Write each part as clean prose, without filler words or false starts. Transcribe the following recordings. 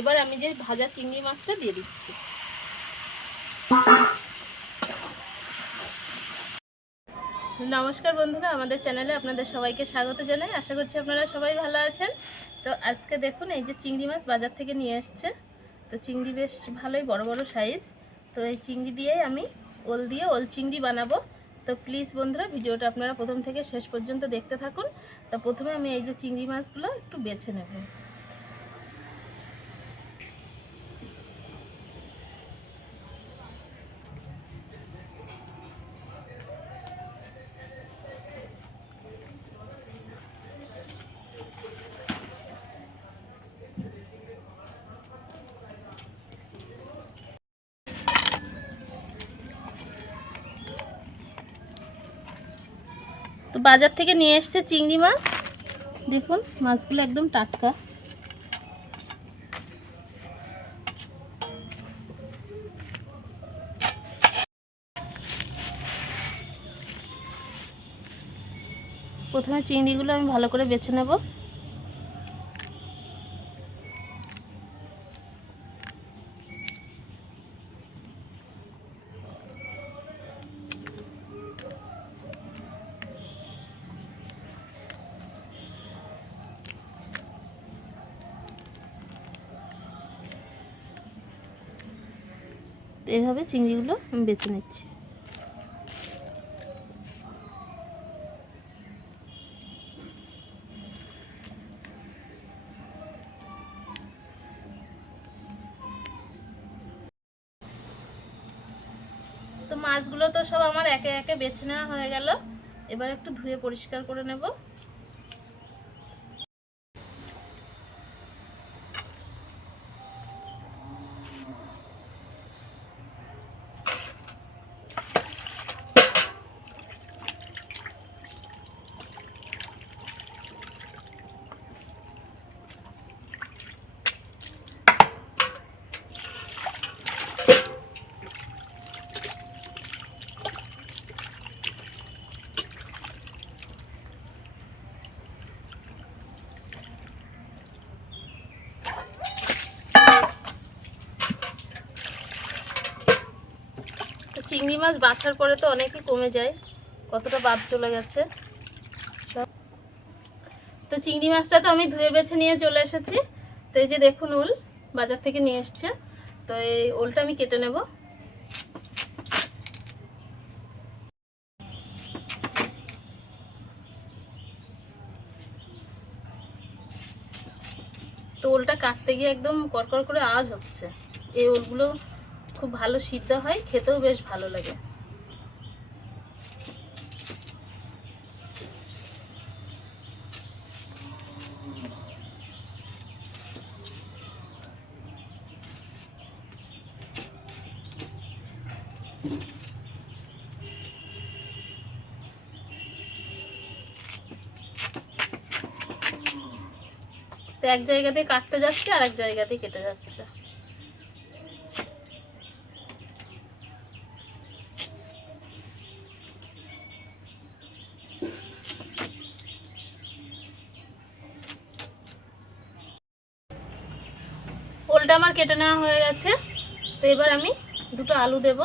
এবার আমি যে ভাজা চিংড়ি মাছটা দিয়ে দিচ্ছি। নমস্কার বন্ধুরা, আমাদের চ্যানেলে আপনাদের সবাইকে স্বাগত জানাই। আশা করছি আপনারা সবাই ভালো আছেন। তো আজকে দেখুন, এই যে চিংড়ি মাছ বাজার থেকে নিয়ে এসছে। তো চিংড়ি বেশ ভালোই বড় বড় সাইজ। তো এই চিংড়ি দিয়ে আমি ওল চিংড়ি বানাবো। তো প্লিজ বন্ধুরা, ভিডিওটা আপনারা প্রথম থেকে শেষ পর্যন্ত দেখতে থাকুন। তো প্রথমে আমি এই যে চিংড়ি মাছগুলো একটু বেছে নেব। তো বাজার থেকে নিয়ে এসছে চিংড়ি মাছ। দেখুন মাছগুলো একদম টাটকা। প্রথমে চিংড়িগুলো আমি ভালো করে বেছে নেব। এইভাবে চিংড়িগুলো আমি বেছে নিচ্ছি। তো মাছগুলো তো সব আমার একে একে বেছে নেওয়া হয়ে গেল। এবার একটু ধুয়ে পরিষ্কার করে নেব। চিংড়ি মাছ বাছার পরে তো অনেকই কমে যায়, কতটা বাদ চলে গেছে। তো চিংড়ি মাছটা তো আমি ধুয়ে বেছে নিয়ে চলে এসেছি। তো এই যে দেখুন, ওল বাজার থেকে নিয়ে এসছে। তো এই ওলটা আমি কেটে নেব। তো ওলটা কাটতে গিয়ে একদম কড়কড় করে আওয়াজ হচ্ছে। এই ওলগুলো খুব ভালো সিদ্ধ হয়, খেতেও বেশ ভালো লাগে। তো এক জায়গাতে কাটতে যাচ্ছে আর এক জায়গাতে কেটে যাচ্ছে। ওলটা আমার কেটে নেওয়া হয়ে গেছে। তো এবার আমি দুটো আলু দেব।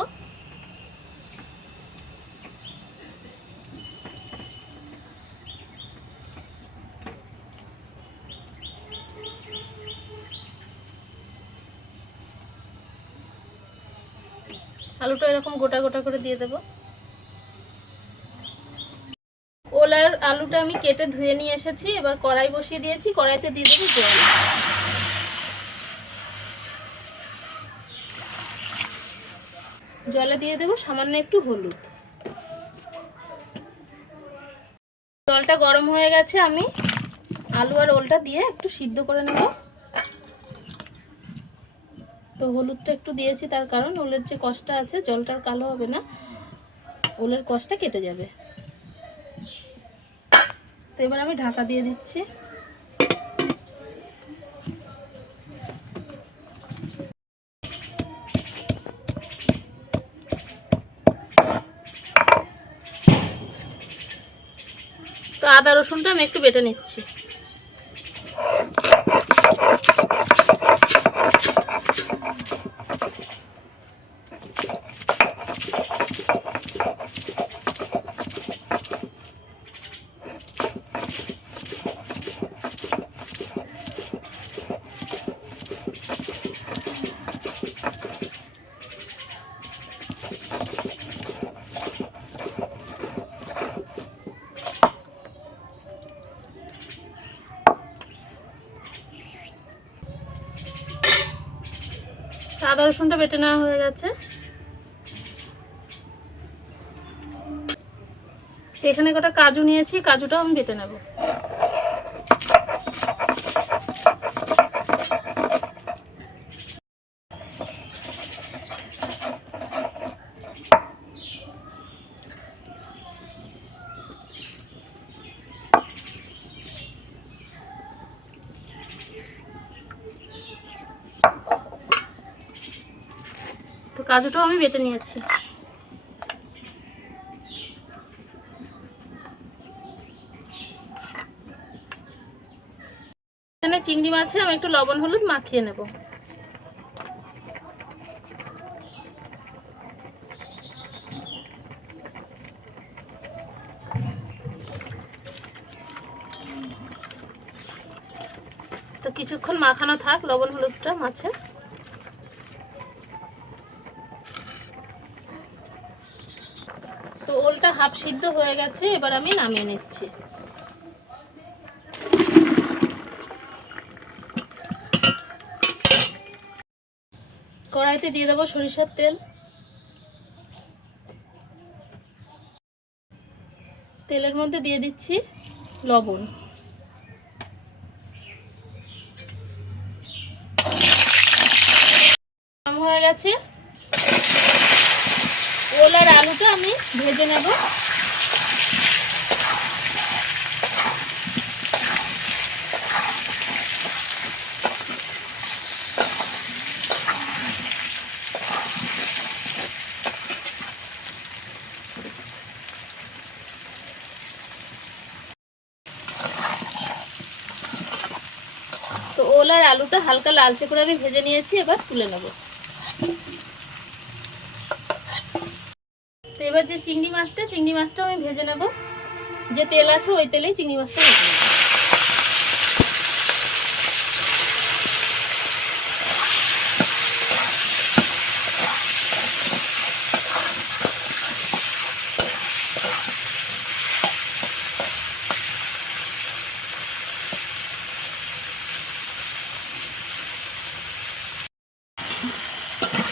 আলুটা এরকম গোটা গোটা করে দিয়ে দেব। ওল আর আলুটা আমি কেটে ধুয়ে নিয়ে এসেছি। এবার কড়াই বসিয়ে দিয়েছি, কড়াইতে দিয়ে দেবো জল। জলে দিয়ে দেবো সামান্য একটু হলুদ। জলটা গরম হয়ে গেছে, আমি আলু আর ওলটা দিয়ে একটু সিদ্ধ করে নেব। তো হলুদটা একটু দিয়েছি, তার কারণ ওলের যে কষটা আছে জলটার কালো হবে না, ওলের কষটা কেটে যাবে। তো এবার আমি ঢাকা দিয়ে দিচ্ছি। তো আদা রসুনটা আমি একটু বেটে নিচ্ছি। আদা রসুনটা বেটে নেওয়া হয়ে গেছে। এখানে কটা কাজু নিয়েছি, কাজুটাও আমি বেটে নেব। তো কাজুটাও আমি বেটে নিয়েছি। এখানে চিংড়ি মাছে আমি একটু লবণ হলুদ মাখিয়ে নেব। তো কিছুক্ষণ মাখানো থাক লবণ হলুদটা মাছে। তো ওলটা হাফ সিদ্ধ হয়ে গেছে, এবার আমি নামিয়ে নিচ্ছি। কড়াইতে দিয়ে দেবো সরিষার তেল। তেলের মধ্যে দিয়ে দিচ্ছি লবণ। হয়ে গেছে। ওল আর আলুটা আমি ভেজে নেব। তো ওল আর আলুটা হালকা লালচে করে আমি ভেজে নিয়েছি, এবার তুলে নেব। তো এবার যে চিংড়ি মাছটাও আমি ভেজে নেব। যে তেল আছে ওই তেলেই চিংড়ি মাছটা ভেজে নেব।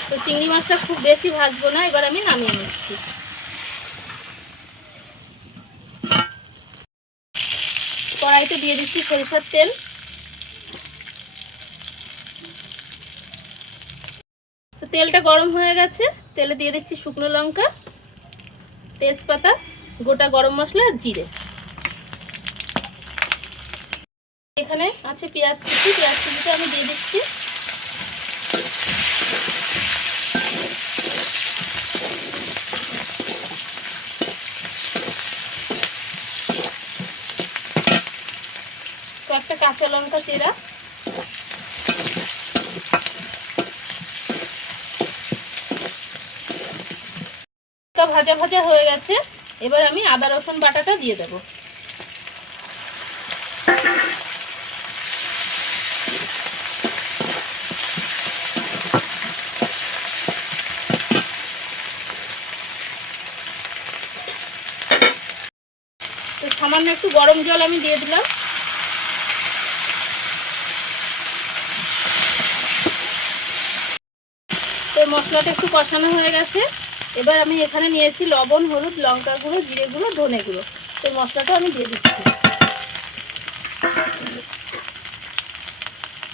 তো চিংড়ি মাছটা খুব বেশি ভাজবো না, এবার আমি নামিয়ে নিচ্ছি। কড়াইতে দিয়ে দিচ্ছি সরিষার তেল। তো তেলটা গরম হয়ে গেছে, তেলে দিয়ে দিচ্ছি শুকনো লঙ্কা, তেজপাতা, গোটা গরম মশলা আর জিরে। এখানে আছে পেঁয়াজ কুচিটা আমি দিয়ে দিচ্ছি। কয়েকটা কাঁচা লঙ্কা চেরা। ভাজা ভাজা হয়ে গেছে, এবার আমি আদা রসুন বাটাটা দিয়ে দেব। তো সামান্য একটু গরম জল আমি দিয়ে দিলাম। তো মশলাটা একটু কষানো হয়ে গেছে, এবার আমি এখানে নিয়েছি লবণ, হলুদ, লঙ্কা গুঁড়ো, জিরে গুঁড়ো, ধনে গুঁড়ো। তো মশলাটা আমি দিয়ে দিচ্ছি।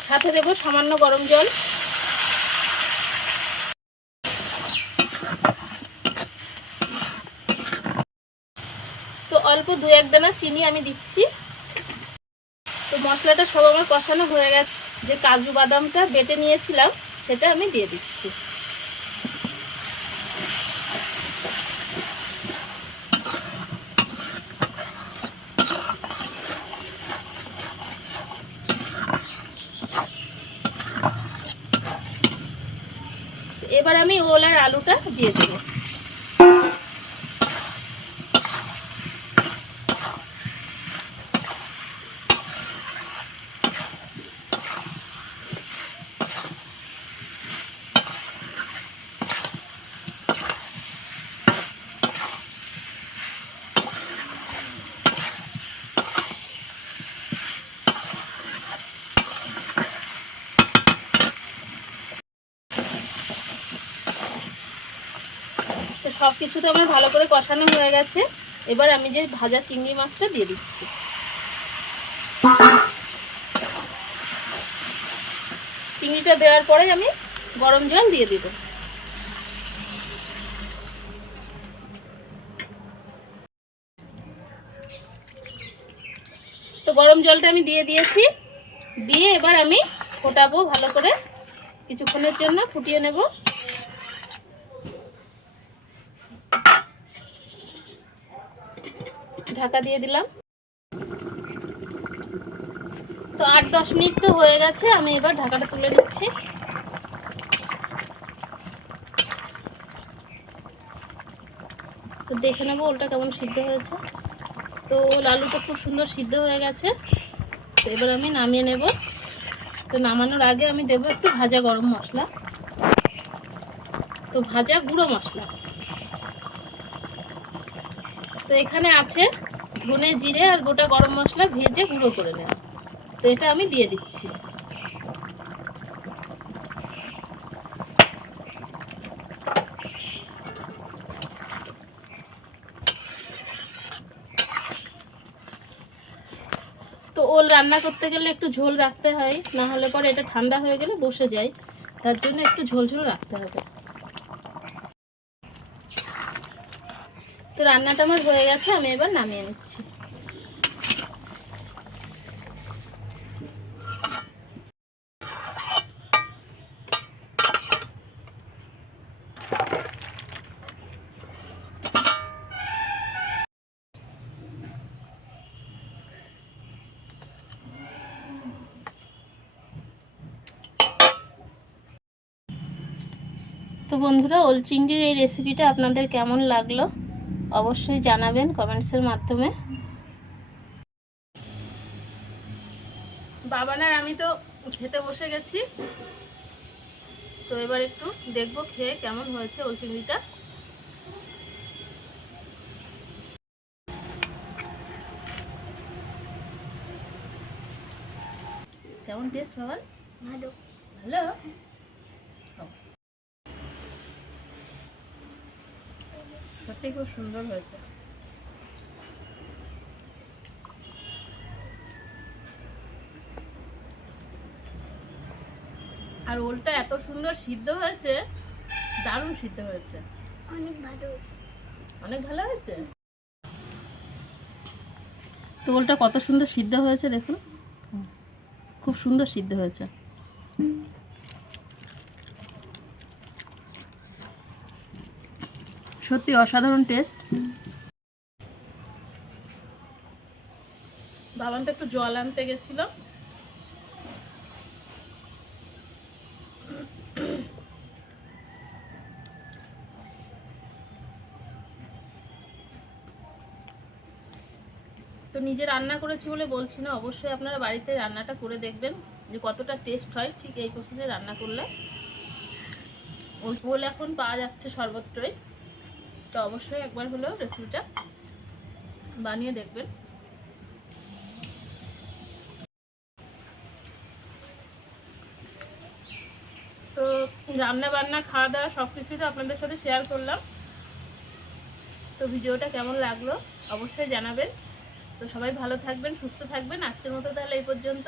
সাথে দেবো সামান্য গরম জল। তো অল্প 2-1 দানা চিনি আমি দিচ্ছি। তো মশলাটা সব আমার কষানো হয়ে গেছে, যে কাজু বাদামটা বেটে নিয়েছিলাম সেটা আমি দিয়ে দিচ্ছি। এবার আমি ওল আর আলুটা দিয়ে দেবো। সব কিছু তো আমার ভালো করে কষানো হয়ে গেছে। এবার আমি যে ভাজা চিংড়ি মাছটা দিয়ে দিচ্ছি। চিংড়িটা দেওয়ার পরে আমি গরম জল দিয়ে দিব। তো গরম জলটা আমি দিয়ে দিয়েছি, দিয়ে এবার আমি ফোটাবো ভালো করে, কিছুক্ষণের জন্য ফুটিয়ে নেব। ঢাকা দিয়ে দিলাম। তো 8-10 মিনিট তো হয়ে গেছে, আমি এবার ঢাকাটা তুলে নিচ্ছি। তো দেখে নেবো ওলটা কেমন সিদ্ধ হয়েছে। তো আলুটা খুব সুন্দর সিদ্ধ হয়ে গেছে। তো এবার আমি নামিয়ে নেব। তো নামানোর আগে আমি দেবো একটু ভাজা গরম মশলা, তো ভাজা গুঁড়ো মশলা। তো এখানে আছে ধনে, জিরে আর গোটা গরম মশলা ভেজে গুঁড়ো করে নেওয়া। তো এটা আমি দিয়ে দিচ্ছি। তো ওল রান্না করতে গেলে একটু ঝোল রাখতে হয়, না হলে পরে এটা ঠান্ডা হয়ে গেলে বসে যায়, তার জন্য একটু ঝোল ঝোল রাখতে হবে। তো রান্নাটা আমার হয়ে গেছে, আমি এবার নামিয়ে নিচ্ছি। তো বন্ধুরা, ওল চিংড়ির এই রেসিপিটা আপনাদের কেমন লাগলো অবশ্যই জানাবেন কমেন্টসের মাধ্যমে। বাবানার আমি তো খেতে বসে গেছি। তো এবার একটু দেখবো খেয়ে কেমন হয়েছে ওল চিংড়িটা। কেমন টেস্ট বাবা? ভালো। ভালো, সত্যি খুব সুন্দর হয়েছে। আর ওলটা এত সুন্দর সিদ্ধ হয়েছে, দারুণ সিদ্ধ হয়েছে, অনেক ভালো হয়েছে, অনেক ভালো হয়েছে। তো ওলটা কত সুন্দর সিদ্ধ হয়েছে দেখুন, খুব সুন্দর সিদ্ধ হয়েছে। সত্যি অসাধারণ টেস্ট। বাবান তো একটু জল আনতে গেছিল। তো নিজে রান্না করেছি বলে বলছি না, অবশ্যই আপনারা বাড়িতে রান্নাটা করে দেখবেন যে কতটা টেস্ট হয় ঠিক এই প্রসেসে রান্না করলে। ওল এখন পাওয়া যাচ্ছে সর্বত্রই, তো অবশ্যই একবার হলেও রেসিপিটা বানিয়ে দেখবেন। তো রান্না বান্না খাওয়া দাওয়া সব কিছুটা আপনাদের সাথে শেয়ার করলাম। তো ভিডিওটা কেমন লাগলো অবশ্যই জানাবেন। তো সবাই ভালো থাকবেন, সুস্থ থাকবেন। আজকের মতো তাহলে এই পর্যন্ত।